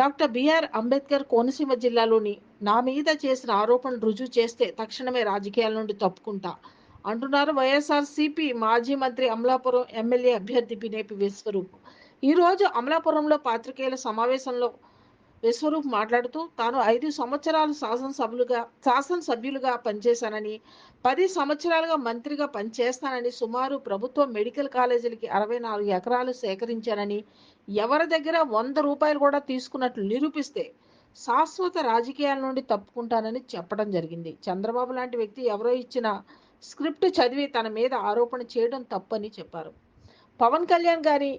Doctor BR Ambedkar Konaseema జిల్లాలోని నా మీద చేసిన ఆరోపణలు రుజువు చేస్తే తక్షణమే రాజకీయాల నుండి తప్పుకుంటా అంటున్నారు వైఎస్ఆర్ సిపి మాజీ మంత్రి అమలాపురం ఎమ్మెల్యే అభ్యర్థి పినేపి విశ్వరూప్ ఈ రోజు అమలాపురంలో పాత్రికేయుల సమావేశంలో విశ్వరూప్ మాట్లాడుతూ తాను ఐదు సంవత్సరాలు శాసనసభ్యులుగా శాసనసభ్యులుగా పనిచేశానని పది సంవత్సరాలుగా మంత్రిగా పనిచేస్తానని సుమారు ప్రభుత్వ మెడికల్ కాలేజీలకి అరవై నాలుగు ఎకరాలు సేకరించానని ఎవరి దగ్గర వంద రూపాయలు కూడా తీసుకున్నట్లు నిరూపిస్తే శాశ్వత రాజకీయాల నుండి తప్పుకుంటానని చెప్పడం జరిగింది. చంద్రబాబు లాంటి వ్యక్తి ఎవరో ఇచ్చిన స్క్రిప్ట్ చదివి తన మీద ఆరోపణ చేయడం తప్పని చెప్పారు. పవన్ కళ్యాణ్ గారి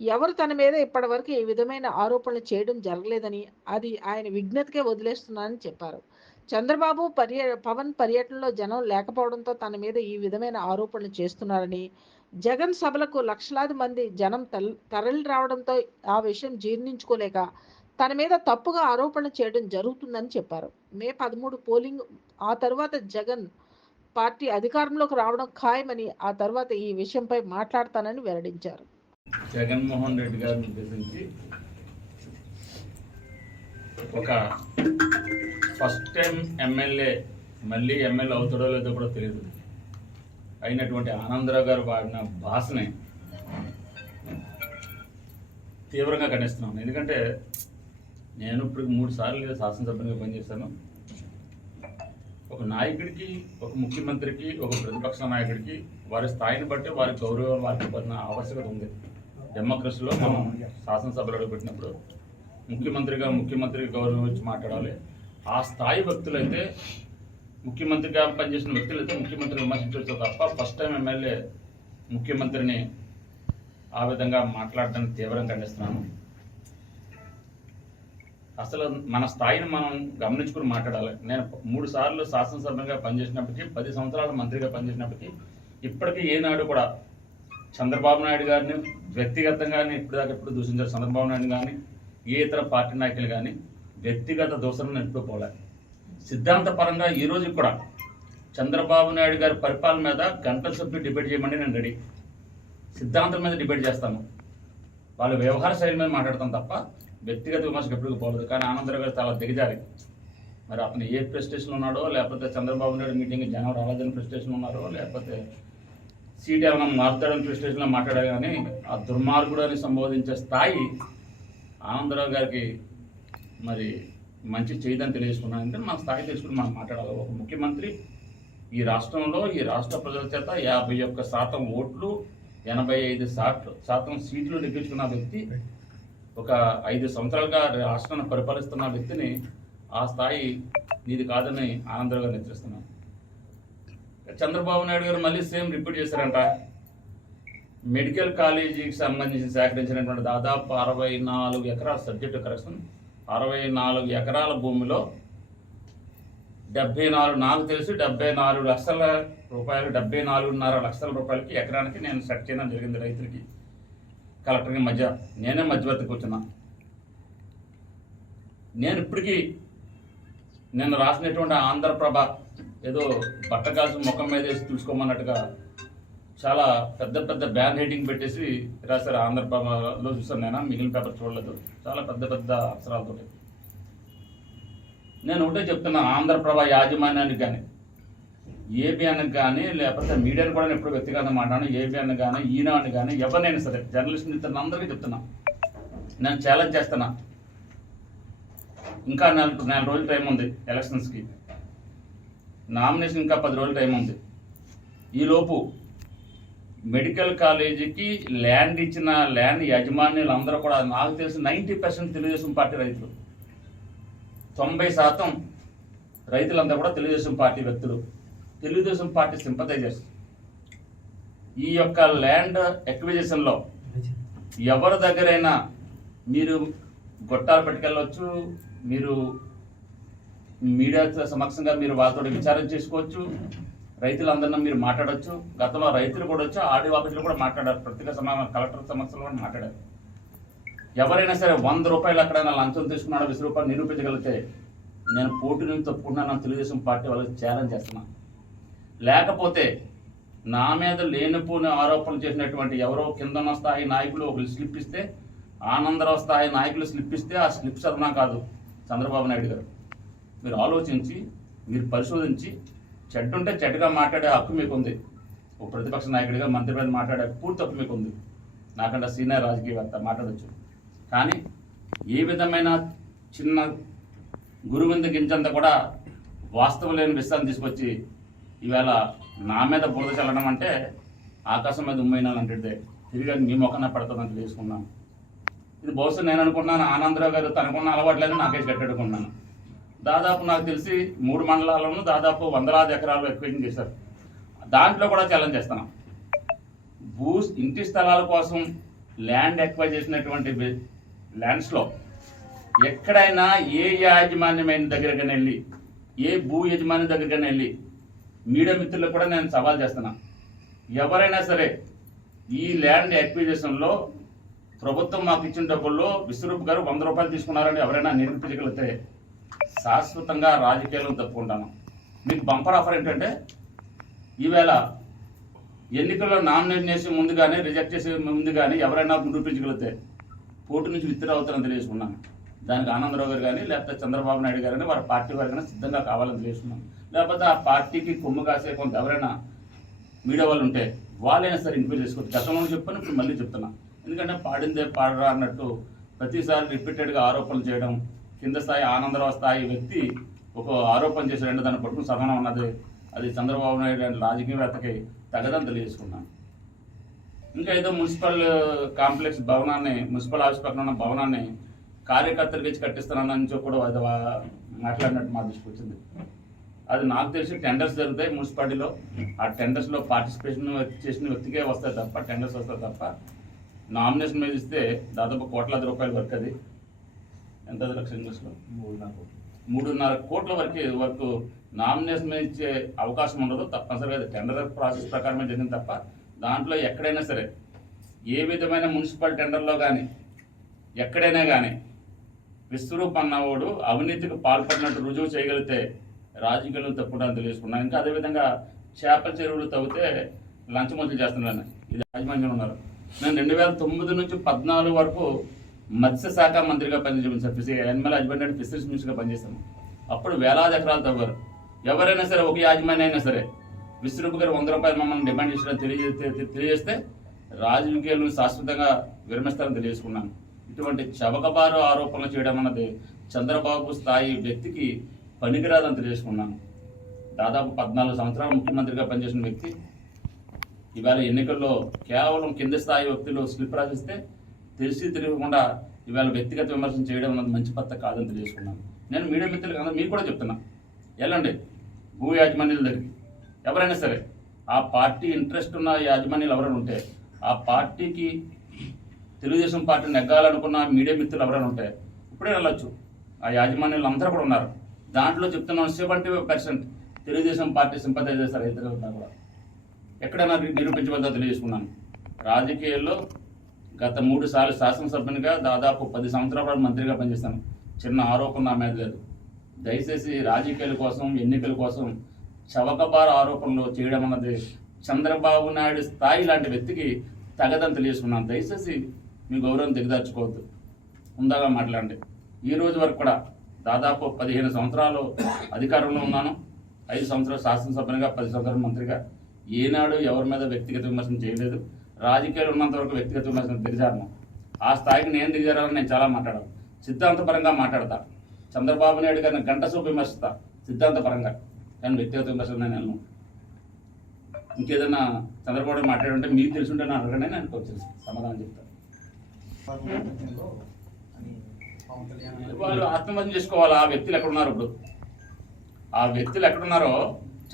ఎవరు తన మీద ఇప్పటివరకు ఈ విధమైన ఆరోపణలు చేయడం జరగలేదని అది ఆయన విజ్ఞతకే వదిలేస్తున్నానని చెప్పారు. చంద్రబాబు పర్య పవన్ పర్యటనలో జనం లేకపోవడంతో తన మీద ఈ విధమైన ఆరోపణలు చేస్తున్నారని జగన్ సభలకు లక్షలాది మంది జనం తల్- తరలి రావడంతో ఆ విషయం జీర్ణించుకోలేక తన మీద తప్పుగా ఆరోపణలు చేయడం జరుగుతుందని చెప్పారు. మే పదమూడు పోలింగ్ ఆ తర్వాత జగన్ పార్టీ అధికారంలోకి రావడం ఖాయమని ఆ తర్వాత ఈ విషయంపై మాట్లాడతానని వెల్లడించారు. జగన్మోహన్ రెడ్డి గారిని ఉద్దేశించి ఒక ఫస్ట్ టైం ఎమ్మెల్యే మళ్ళీ ఎమ్మెల్యే అవుతాడో లేదో కూడా తెలియదు. అయినటువంటి ఆనందరావు గారు వాడిన భాషని తీవ్రంగా ఖండిస్తున్నాను. ఎందుకంటే నేను ఇప్పుడు మూడు సార్లు శాసనసభ్యునిగా పనిచేశాను. ఒక నాయకుడికి ఒక ముఖ్యమంత్రికి ఒక ప్రతిపక్ష నాయకుడికి వారి స్థాయిని బట్టి వారి గౌరవం వారికి పడిన ఆవశ్యకత ఉంది. డెమోక్రసీలో మనం శాసనసభలో అడుగుపెట్టినప్పుడు ముఖ్యమంత్రిగా ముఖ్యమంత్రి గౌరవం ఇచ్చి మాట్లాడాలి. ఆ స్థాయి వ్యక్తులైతే ముఖ్యమంత్రిగా పనిచేసిన వ్యక్తులైతే ముఖ్యమంత్రి విమర్శించవచ్చు తప్ప ఫస్ట్ టైం ఎమ్మెల్యే ముఖ్యమంత్రిని ఆ విధంగా మాట్లాడడానికి తీవ్రంగా ఖండిస్తున్నాను. అసలు మన స్థాయిని మనం గమనించుకుని మాట్లాడాలి. నేను మూడు సార్లు శాసనసభ్యంగా పనిచేసినప్పటికీ పది సంవత్సరాలు మంత్రిగా పనిచేసినప్పటికీ ఇప్పటికీ ఏనాడు కూడా చంద్రబాబు నాయుడు గారిని వ్యక్తిగతంగానే ఇప్పటిదాకా ఎప్పుడు దూషించారు? చంద్రబాబు నాయుడు కానీ ఏ ఇతర పార్టీ నాయకులు కానీ వ్యక్తిగత దోషణను ఎప్పుడు పోలే. సిద్ధాంతపరంగా ఈ రోజు కూడా చంద్రబాబు నాయుడు గారి పరిపాలన మీద గంటల సభ్యులు డిబేట్ చేయమని నేను రెడీ. సిద్ధాంతం మీద డిబేట్ చేస్తాను వాళ్ళ వ్యవహార శైలి మీద మాట్లాడతాం తప్ప వ్యక్తిగత విమర్శకు ఎప్పుడు పోలేదు. కానీ ఆనందరావు గారు చాలా దిగజారి. మరి అతను ఏ ప్రెస్టేషన్ ఉన్నాడో లేకపోతే చంద్రబాబు నాయుడు మీటింగ్ జనవరి రాలేదని ప్రెస్టేషన్ ఉన్నారో లేకపోతే సీట్ ఏమైనా మారుతాడని ప్రెస్టేషన్లో మాట్లాడే కానీ ఆ దుర్మార్గుడు అని సంబోధించే స్థాయి ఆనందరావు గారికి మరి మంచి చేయదని తెలియజేసుకున్నాను అంటే మన స్థాయి తెలుసుకుని మనం మాట్లాడాలి. ఒక ముఖ్యమంత్రి ఈ రాష్ట్రంలో ఈ రాష్ట్ర ప్రజల చేత యాభై ఒక్క శాతం ఓట్లు ఎనభై ఐదు శాతం శాతం సీట్లు నెగ్గించుకున్న వ్యక్తి ఒక ఐదు సంవత్సరాలుగా రాష్ట్రాన్ని పరిపాలిస్తున్న వ్యక్తిని ఆ స్థాయి నీది కాదని ఆనందరావు గారు హెచ్చరిస్తున్నాను చంద్రబాబు నాయుడు గారు మళ్ళీ సేమ్ రిపీట్ చేశారంట. మెడికల్ కాలేజీకి సంబంధించి సేకరించినటువంటి దాదాపు అరవై నాలుగు ఎకరాల సబ్జెక్టు కరెక్షన్ అరవై నాలుగు ఎకరాల భూమిలో డెబ్బై నాలుగు నాకు తెలిసి డెబ్బై నాలుగు లక్షల రూపాయలు డెబ్బై నాలుగున్నర లక్షల రూపాయలకి ఎకరానికి నేను సెట్ చేయడం జరిగింది రైతులకి కలెక్టర్కి మధ్య. నేనే మధ్యవర్తి కూర్చున్నా. నేను ఇప్పటికీ నేను రాసినటువంటి ఆంధ్రప్రభ ఏదో బట్టకాల్సి ముఖం మీద వేసి చూసుకోమన్నట్టుగా చాలా పెద్ద పెద్ద బ్యాన్ హెడ్డింగ్ పెట్టేసి రాశారు ఆంధ్రప్రభలో చూసాను నేను మిగిలిన పేపర్ చూడలేదు. చాలా పెద్ద పెద్ద అక్షరాలతో నేను ఒకటే చెప్తున్నా ఆంధ్రప్రభ యాజమాన్యానికి కానీ ఏబిఎన్కి కానీ లేకపోతే మీడియాని కూడా ఎప్పుడు వ్యక్తిగతంగా మాట్లాడను ఏబిఎన్ కానీ ఈనాడు కానీ ఎవరినైనా సరే జర్నలిస్ట్ మిత్రులు అందరికీ చెప్తున్నా. నేను ఛాలెంజ్ చేస్తున్నా. ఇంకా నెల నెల రోజులు టైం ఉంది ఎలక్షన్స్కి నామినేషన్ ఇంకా పది రోజులు టైం ఉంది. ఈలోపు మెడికల్ కాలేజీకి ల్యాండ్ ఇచ్చిన ల్యాండ్ యాజమాన్యులు అందరూ కూడా నాకు తెలిసి నైంటీ పర్సెంట్ తెలుగుదేశం పార్టీ రైతులు. తొంభై శాతం రైతులందరూ కూడా తెలుగుదేశం పార్టీ వ్యక్తులు. Telugu Desam party sympathisers. ఈ యొక్క ల్యాండ్ ఎక్విజిషన్లో ఎవరి దగ్గరైనా మీరు గొట్టాలు పెట్టుకెళ్ళవచ్చు మీరు మీడియా సమక్షంగా మీరు వాళ్ళతో విచారం చేసుకోవచ్చు. రైతులందరినీ మీరు మాట్లాడొచ్చు. గతంలో రైతులు కూడా వచ్చి ఆడియో ఆఫీసులు కూడా మాట్లాడారు. ప్రత్యేక సమావేశం కలెక్టర్ సమస్యలు కూడా మాట్లాడారు. ఎవరైనా సరే వంద రూపాయలు అక్కడైనా లంచం తీసుకున్నాడో విసి రూపాయలు నిరూపించగలిగితే నేను పోటీ నుంచి తప్పుకున్నాను తెలుగుదేశం పార్టీ వాళ్ళకి ఛాలెంజ్ చేస్తున్నా. లేకపోతే నా మీద లేనిపోని ఆరోపణలు చేసినటువంటి ఎవరో కిందన్న స్థాయి నాయకులు ఒక స్లిప్ ఇస్తే ఆనందరావు స్థాయి నాయకులు స్లిప్ ఇస్తే ఆ స్లిప్ చదవనా కాదు చంద్రబాబు నాయుడు గారు. మీరు ఆలోచించి మీరు పరిశోధించి చెడ్డుంటే చెడ్డగా మాట్లాడే హక్కు మీకు ఉంది ఒక ప్రతిపక్ష నాయకుడిగా మంత్రి మీద మాట్లాడే పూర్తి హక్కు మీకు ఉంది నాకంటే సీనియర్ రాజకీయవేత్త మాట్లాడచ్చు. కానీ ఏ విధమైన చిన్న గురువింద గింజంత కూడా వాస్తవం లేని విషయాన్ని తీసుకొచ్చి ఈవేళ నా మీద బురద చల్లడం అంటే ఆకాశం మీద ఉమ్మైనాలంటే తిరిగి మీ మొక్కన పడుతుందని తెలుసుకున్నాను ఇది బహుశా నేను అనుకున్నాను ఆనందరావు గారు తనకున్న అలవాట్లేదని నాకేసి కట్టడుకున్నాను. దాదాపు నాకు తెలిసి మూడు మండలాలను దాదాపు వందలాది ఎకరాలు ఎక్వేషన్ చేశారు. దాంట్లో కూడా ఛాలెంజ్ చేస్తున్నాం. భూ ఇంటి స్థలాల కోసం ల్యాండ్ ఎక్వై చేసినటువంటి ల్యాండ్స్లో ఎక్కడైనా ఏ యాజమాన్యమైన దగ్గరకైనా వెళ్ళి ఏ భూ యజమాని దగ్గరకైనా వెళ్ళి మీడియా మిత్రులకు కూడా నేను సవాల్ చేస్తున్నా. ఎవరైనా సరే ఈ ల్యాండ్ యాక్విజిషన్లో ప్రభుత్వం మాకు ఇచ్చిన డబ్బుల్లో విశ్వరూప్ గారు వంద రూపాయలు తీసుకున్నారని ఎవరైనా నిరూపించగలిగితే శాశ్వతంగా రాజకీయాలను తప్పుకుంటాను మీకు బంపర్ ఆఫర్ ఏంటంటే ఈవేళ ఎన్నికల్లో నామినేషన్ చేసి ముందుగానే రిజెక్ట్ చేసి ముందుగానే ఎవరైనా నిరూపించగలిగితే పోటీ నుంచి విత్డ్రా అవుతారని తెలియజేసుకున్నాను. దానికి ఆనందరావు గారు కానీ లేకపోతే చంద్రబాబు నాయుడు గారు కానీ వారి పార్టీ వారు కానీ సిద్ధంగా కావాలని తెలియజేసుకున్నాను. లేకపోతే ఆ పార్టీకి కొమ్ము కాసే కొంత ఎవరైనా మీడియా వాళ్ళు ఉంటే వాళ్ళైనా సరే ఎంక్వైరీ చేసుకోవచ్చు. గతంలో చెప్పాను ఇప్పుడు మళ్ళీ చెప్తున్నా. ఎందుకంటే పాడిందే పాడరా అన్నట్టు ప్రతిసారి రిపీటెడ్గా ఆరోపణలు చేయడం కింద స్థాయి ఆనందరావు స్థాయి వ్యక్తి ఒక ఆరోపణ చేశాడంటే దాని పట్టుకుని సహనం ఉన్నది అది చంద్రబాబు నాయుడు లాంటి రాజకీయవేత్తకి తగదని తెలియజేసుకున్నాను. ఇంకా ఏదో మున్సిపల్ కాంప్లెక్స్ భవనాన్ని మున్సిపల్ ఆఫీస్ పక్కన ఉన్న భవనాన్ని కార్యకర్తలకి ఇచ్చి కట్టిస్తున్నానని కూడా అది మాట్లాడినట్టు మా దృష్టికి వచ్చింది. అది నాకు తెలిసి టెండర్స్ జరుగుతాయి మున్సిపాలిటీలో. ఆ టెండర్స్లో పార్టిసిపేషన్ చేసిన వ్యక్తికే వస్తాయి తప్ప టెండర్స్ వస్తాయి తప్ప నామినేషన్ మీద ఇస్తే దాదాపు కోట్లాది రూపాయల వరకు అది ఎంత లక్ష ఇన్వెస్ట్లో మూడున్నర కోట్ల. వరకు వరకు నామినేషన్ ఇచ్చే అవకాశం ఉండదు. తప్పనిసరిగా అది టెండర్ ప్రాసెస్ ప్రకారమే జరిగింది తప్ప దాంట్లో ఎక్కడైనా సరే ఏ విధమైన మున్సిపల్ టెండర్లో కానీ ఎక్కడైనా కానీ విశ్వరూప్ అన్నవాడు అవినీతికి పాల్పడినట్టు రుజువు చేయగలిగితే రాజకీయాలు తప్పుడని తెలుసుకున్నాను ఇంకా అదేవిధంగా చేపల చెరువులు తవ్వితే లంచమొచ్చులు చేస్తున్నాను ఇది యాజమాన్యం ఉన్నారు. నేను రెండు వేల తొమ్మిది నుంచి పద్నాలుగు వరకు మత్స్య శాఖ మంత్రిగా పనిచేయడం సార్ ఫిషి యానిమల్ హస్బెండరీ అండ్ ఫిషరీస్ మినిస్టర్గా పనిచేస్తాము. అప్పుడు వేలాది ఎకరాలు తవ్వారు. ఎవరైనా సరే ఒక యాజమాన్యం అయినా సరే విశ్వరూప్ గారు వంద రూపాయలు మమ్మల్ని డిమాండ్ చేసిన తెలియజేస్తే తెలియజేస్తే రాజకీయాలను శాశ్వతంగా విరమిస్తారని తెలియజేసుకున్నాను. ఇటువంటి చవకబారు ఆరోపణలు చేయడం అన్నది చంద్రబాబు స్థాయి వ్యక్తికి పనికిరాదని తెలియజేసుకున్నాను. దాదాపు పద్నాలుగు సంవత్సరాలు ముఖ్యమంత్రిగా పనిచేసిన వ్యక్తి. ఇవాళ ఎన్నికల్లో కేవలం కింద స్థాయి వ్యక్తులు స్లిప్ రాసిస్తే తెలిసి తెలియకుండా ఇవాళ వ్యక్తిగత విమర్శన చేయడం అన్నది మంచి పద్ధతి కాదని తెలియజేసుకున్నాను. నేను మీడియా మిత్రులు కదా మీకు కూడా చెప్తున్నా. వెళ్ళండి భూ యాజమాన్యుల దగ్గరికి. ఎవరైనా సరే ఆ పార్టీ ఇంట్రెస్ట్ ఉన్న యాజమాన్యులు ఎవరైనా ఉంటే ఆ పార్టీకి తెలుగుదేశం పార్టీ నెగ్గాలనుకున్న మీడియా మిత్రులు ఎవరైనా ఉంటే ఇప్పుడే వెళ్ళొచ్చు. ఆ యాజమాన్యులు అందరూ కూడా ఉన్నారు. దాంట్లో చెప్తున్నాం seventy percent Telugu Desam party sympathisers రైతులు ఉన్నారు కూడా. ఎక్కడైనా ని- నిరూపించవద్దో తెలియజేసుకున్నాను. రాజకీయాల్లో గత మూడు సార్లు శాసనసభ్యునిగా దాదాపు పది సంవత్సరాల పాటు మంత్రిగా పనిచేస్తాను చిన్న ఆరోపణ నా మీద లేదు. దయచేసి రాజకీయాల కోసం ఎన్నికల కోసం చవకబార ఆరోపణలు చేయడం అన్నది చంద్రబాబు నాయుడు స్థాయి లాంటి వ్యక్తికి తగదని తెలియజేసుకున్నాను. దయచేసి మీ గౌరవం దిగదార్చుకోవద్దు ఉందాగా మాట్లాడండి. ఈ రోజు వరకు కూడా దాదాపు పదిహేను సంవత్సరాలు అధికారంలో ఉన్నాను. ఐదు సంవత్సరాలు శాసనసభ్యునిగా పది సంవత్సరాలు మంత్రిగా. ఏనాడు ఎవరి మీద వ్యక్తిగత విమర్శనం చేయలేదు. రాజకీయాలు ఉన్నంత వరకు వ్యక్తిగత విమర్శన దిగజారను. ఆ స్థాయికి నేను దిగజారాలని నేను చాలా మాట్లాడాను సిద్ధాంతపరంగా మాట్లాడతా. చంద్రబాబు నాయుడు గారిని గంట సూపు విమర్శిస్తా. సిద్ధాంతపరంగా. కానీ వ్యక్తిగత విమర్శలు నేను ఇంకేదన్నా చంద్రబాబు మాట్లాడుంటే మీకు తెలుసుంటే నా అడగండి నేను కొంచెం సమాధానం చెప్తాను వాళ్ళు ఆత్మహత్య చేసుకోవాలి? ఆ వ్యక్తులు ఎక్కడున్నారు ఇప్పుడు? ఆ వ్యక్తులు ఎక్కడున్నారో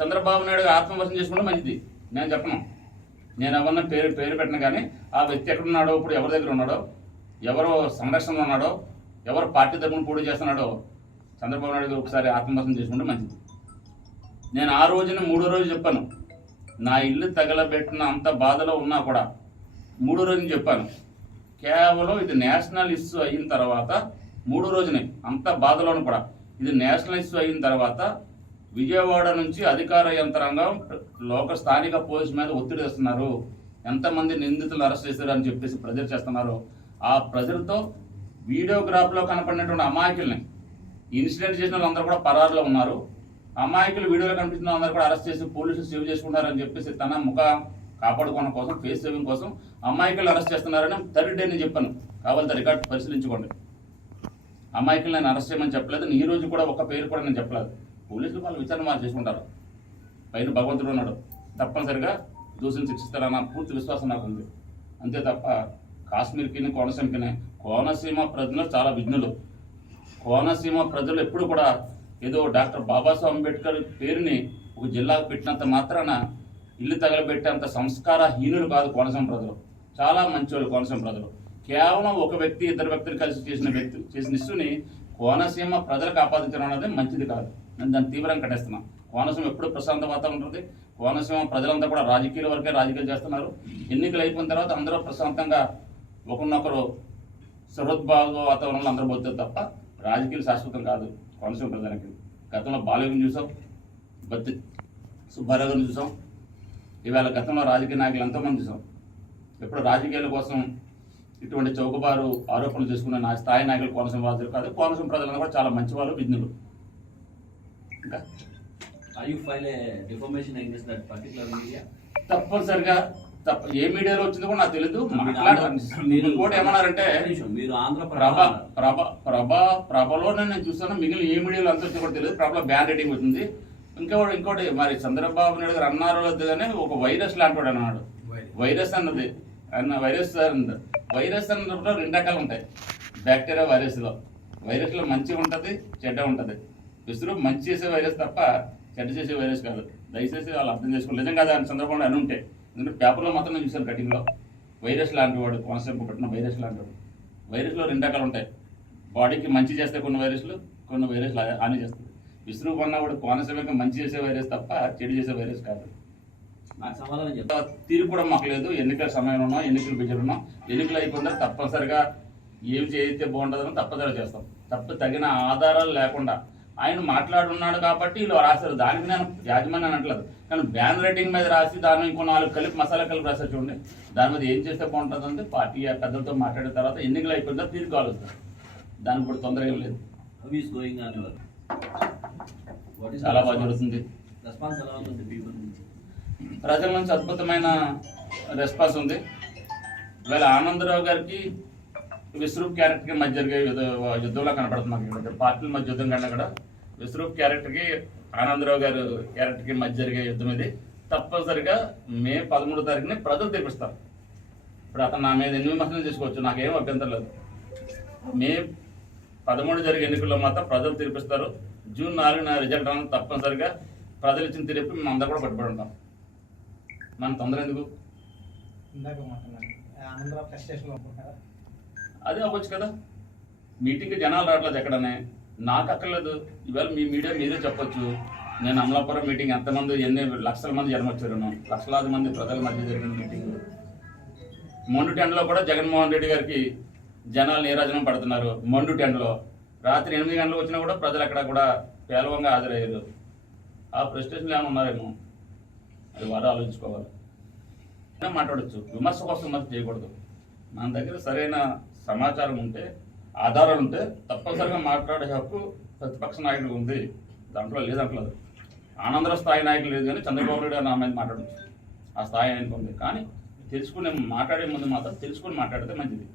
చంద్రబాబు నాయుడు ఆత్మహత్య చేసుకుంటే మంచిది. నేను చెప్పను. నేను ఎవరన్నా పేరు పేరు పెట్టిన కానీ ఆ వ్యక్తి ఎక్కడున్నాడో ఇప్పుడు ఎవరి దగ్గర ఉన్నాడో ఎవరు సంరక్షణలో ఉన్నాడో ఎవరు పార్టీ తరఫున పోటీ చేస్తున్నాడో చంద్రబాబు నాయుడు ఒకసారి ఆత్మహత్య చేసుకుంటే మంచిది. నేను ఆ రోజున మూడో రోజు చెప్పాను నా ఇల్లు తగలబెట్టిన అంత బాధలో ఉన్నా కూడా మూడో రోజున చెప్పాను కేవలం ఇది నేషనల్ ఇష్యూ అయిన తర్వాత మూడో రోజునే అంత బాధలోను కూడా ఇది నేషనల్ ఇష్యూ అయిన తర్వాత విజయవాడ నుంచి అధికార యంత్రాంగం లోక స్థానిక పోలీసు మీద ఒత్తిడి తెస్తున్నారు. ఎంతమంది నిందితులు అరెస్ట్ చేశారు అని చెప్పేసి ప్రజలు చేస్తున్నారు. ఆ ప్రజలతో వీడియోగ్రాఫ్లో కనపడినటువంటి అమాయకుల్ని ఇన్సిడెంట్ చేసిన వాళ్ళందరూ కూడా పరారులో ఉన్నారు. అమాయకులు వీడియోలో కనిపించిన వాళ్ళందరూ కూడా అరెస్ట్ చేసి పోలీసులు సేవ్ చేసుకుంటారని చెప్పేసి తన ముఖ కాపాడుకోవడం కోసం ఫేస్ సేవింగ్ కోసం అమాయకులు అరెస్ట్ చేస్తున్నారని థర్డ్ డే నేను చెప్పాను. కావాలి రికార్డ్ పరిశీలించుకోండి. అమాయకులు నేను అరెస్ట్ చేయమని చెప్పలేదు. ఈ రోజు కూడా ఒక పేరు కూడా నేను చెప్పలేదు. పోలీసులు వాళ్ళు విచారణ వాళ్ళు చేసుకుంటారు. పైన భగవంతుడు ఉన్నాడు. తప్పనిసరిగా దూషణ శిక్షిస్తారన్న పూర్తి విశ్వాసం నాకు ఉంది. అంతే తప్ప కాశ్మీర్కి కోనసీమకి కోనసీమ ప్రజలు చాలా విఘ్నులు. కోనసీమ ప్రజలు ఎప్పుడు కూడా ఏదో డాక్టర్ బాబాసాహెబ్ అంబేద్కర్ పేరుని ఒక జిల్లాకు పెట్టినంత మాత్రాన ఇల్లు తగలబెట్టేంత సంస్కారహీనులు కాదు కోనసీమ ప్రజలు. చాలా మంచివాళ్ళు కోనసీమ ప్రజలు. కేవలం ఒక వ్యక్తి ఇద్దరు వ్యక్తులు కలిసి చేసిన వ్యక్తి చేసిన ఇష్యూని కోనసీమ ప్రజలకు ఆపాదించడం అనేది మంచిది కాదు. నేను దాన్ని తీవ్రంగా కట్టేస్తున్నాం కోనసీమ ఎప్పుడు ప్రశాంత వాతావరణం ఉంటుంది. కోనసీమ ప్రజలంతా కూడా రాజకీయాల వరకే రాజకీయాలు చేస్తున్నారు. ఎన్నికలు అయిపోయిన తర్వాత అందరూ ప్రశాంతంగా ఒకరినొకరు సహృద్భావ వాతావరణంలో అందరూ పోతుంది తప్ప రాజకీయాలు శాశ్వతం కాదు కోనసీమ ప్రజలకి. గతంలో బాలయ్యని చూసాం బత్తి సుబ్బారావుని చూసాం ఇవాళ గతంలో రాజకీయ నాయకులు ఎంతోమంది చూసాం. ఎప్పుడు రాజకీయాల కోసం ఇటువంటి చౌకబారు ఆరోపణలు చేసుకున్న నా స్థాయి నాయకులు కోనసీమ వాసులు కాదు. కోనసీమ ప్రజలందరూ కూడా చాలా మంచివాళ్ళు విజ్ఞులు. ఇంకా. That particular media? తప్పనిసరిగా తప్ప ఏ మీడియాలో వచ్చిందో కూడా నాకు తెలియదు మీరు ఇంకోటి ఏమన్నారంటే మీరు ఆంధ్ర ప్రభ ప్రభ ప్రభ ప్రభ ప్రభలోనే నేను చూస్తాను. మిగిలిన ఏ మీడియాలో అంత వచ్చిందో కూడా తెలియదు ప్రభలో బ్యాన్ రేటింగ్ వచ్చింది. ఇంకోటి ఇంకోటి మరి చంద్రబాబు నాయుడు గారు అన్నారు కానీ ఒక వైరస్ లాంటి వాడు అన్నాడు. వైరస్. అన్నది. అన్న వైరస్ అన్నది వైరస్ అన్నప్పుడు రెండు రకాలు ఉంటాయి. బ్యాక్టీరియా వైరస్లో. వైరస్లో మంచి ఉంటుంది చెడ్డ ఉంటుంది. విసురు మంచి చేసే వైరస్ తప్ప చెడ్డ చేసే వైరస్ కాదు. దయచేసి వాళ్ళు అర్థం చేసుకోవాలి. నిజంగా దాని సందర్భంలో అని ఉంటాయి ఎందుకంటే పేపర్లో మాత్రం నేను చూశాను కటింగ్లో వైరస్ లాంటి వాడు కోనసీమ పెట్టిన వైరస్ లాంటి వాడు. వైరస్లో రెండు రకాలు ఉంటాయి. బాడీకి మంచి చేస్తే కొన్ని వైరస్లు కొన్ని వైరస్లు హాని చేస్తుంది విసురు కొన్నవాడు కోనసీమకి మంచి చేసే వైరస్ తప్ప చెడు చేసే వైరస్ కాదు. నాకు సమాధానం చెప్పాలి తీరు కూడా మాకు లేదు. ఎన్నికల సమయంలో ఉన్నాం ఎన్నికలు బిజీలు ఉన్నాం. ఎన్నికలు అయిపోయిన తర్వాత తప్పనిసరిగా ఏం చేయితే బాగుంటుందని తప్పనిసరిగా చేస్తాం. తప్ప తగిన ఆధారాలు లేకుండా ఆయన మాట్లాడున్నాడు కాబట్టి వీళ్ళు రాశారు. దానికి నేను యాజమాన్యం అనట్లేదు. కానీ బ్యాన్ రైటింగ్ మీద రాసి దాని ఇంకో నాలుగు కలిపి మసాలా కలిపి రాశారు చూడండి. దాని మీద ఏం చేస్తే బాగుంటుందంటే పార్టీ పెద్దలతో మాట్లాడిన తర్వాత ఎన్నికలు అయిపోయిన తర్వాత తీరు కాలుస్తారు దానికి కూడా తొందర ఏం లేదు చాలా బాగా జరుగుతుంది. ప్రజల నుంచి అద్భుతమైన రెస్పాన్స్ ఉంది. ఇవాళ ఆనందరావు గారికి విశ్రూప్ క్యారెక్టర్కి మధ్య జరిగే యుద్ధ- యుద్ధంలో కనపడుతుంది మాకు ఇక్కడ. పార్టీల మధ్య యుద్ధం కన్నా కూడా విశ్రూప్ క్యారెక్టర్కి ఆనందరావు గారు క్యారెక్టర్కి మధ్య జరిగే యుద్ధం ఇది. తప్పనిసరిగా మే పదమూడో తారీఖుని ప్రజలు తెప్పిస్తారు ఇప్పుడు అతను నా మీద ఎన్ని విమర్శలు చేసుకోవచ్చు? నాకేం అభ్యంతరం లేదు. మే పదమూడు జరిగే ఎన్నికల్లో మాత్రం ప్రజలు తీర్పిస్తారు. జూన్ నాలుగున రిజల్ట్ అనేది తప్పనిసరిగా ప్రజలు ఇచ్చిన తీర్పు మేము అందరూ కూడా పట్టుబడి ఉంటాం. మన తొందర ఎందుకు? ఇందాక మాట్లాడాను. ఆంధ్ర ప్రెస్ అనుకుంటారా అదే అవ్వచ్చు కదా. మీటింగ్కి జనాలు రావట్లేదు ఎక్కడనే. నాకు అక్కర్లేదు. ఇవాళ మీ మీడియా మీరే చెప్పొచ్చు. నేను అమలాపురం మీటింగ్ ఎంతమంది ఎన్ని లక్షల మంది జనం వచ్చారు లక్షలాది మంది ప్రజల మధ్య జరిగిన మీటింగ్ మొండు టెండలో కూడా జగన్మోహన్ రెడ్డి గారికి జనాలు నీరాజనం పడుతున్నారు మండు టెండలో రాత్రి ఎనిమిది గంటలకు వచ్చినా కూడా ప్రజలు అక్కడ కూడా పేలవంగా హాజరయ్యారు. ఆ ప్రెస్టేషన్లు ఏమైనా ఉన్నారేమో? అది వారు ఆలోచించుకోవాలి. మాట్లాడచ్చు. విమర్శ కోసం విమర్శ చేయకూడదు. మన దగ్గర సరైన సమాచారం ఉంటే ఆధారాలు ఉంటే తప్పనిసరిగా మాట్లాడే హక్కు ప్రతిపక్ష నాయకుడికి ఉంది. దాంట్లో లేదంటలేదు ఆనందర స్థాయి నాయకులు లేదు కానీ చంద్రబాబు నాయుడు నా మీద మాట్లాడచ్చు ఆ స్థాయి ఆయనకు ఉంది. కానీ తెలుసుకునే మాట్లాడే ముందు మాత్రం తెలుసుకుని మాట్లాడితే మంచిది.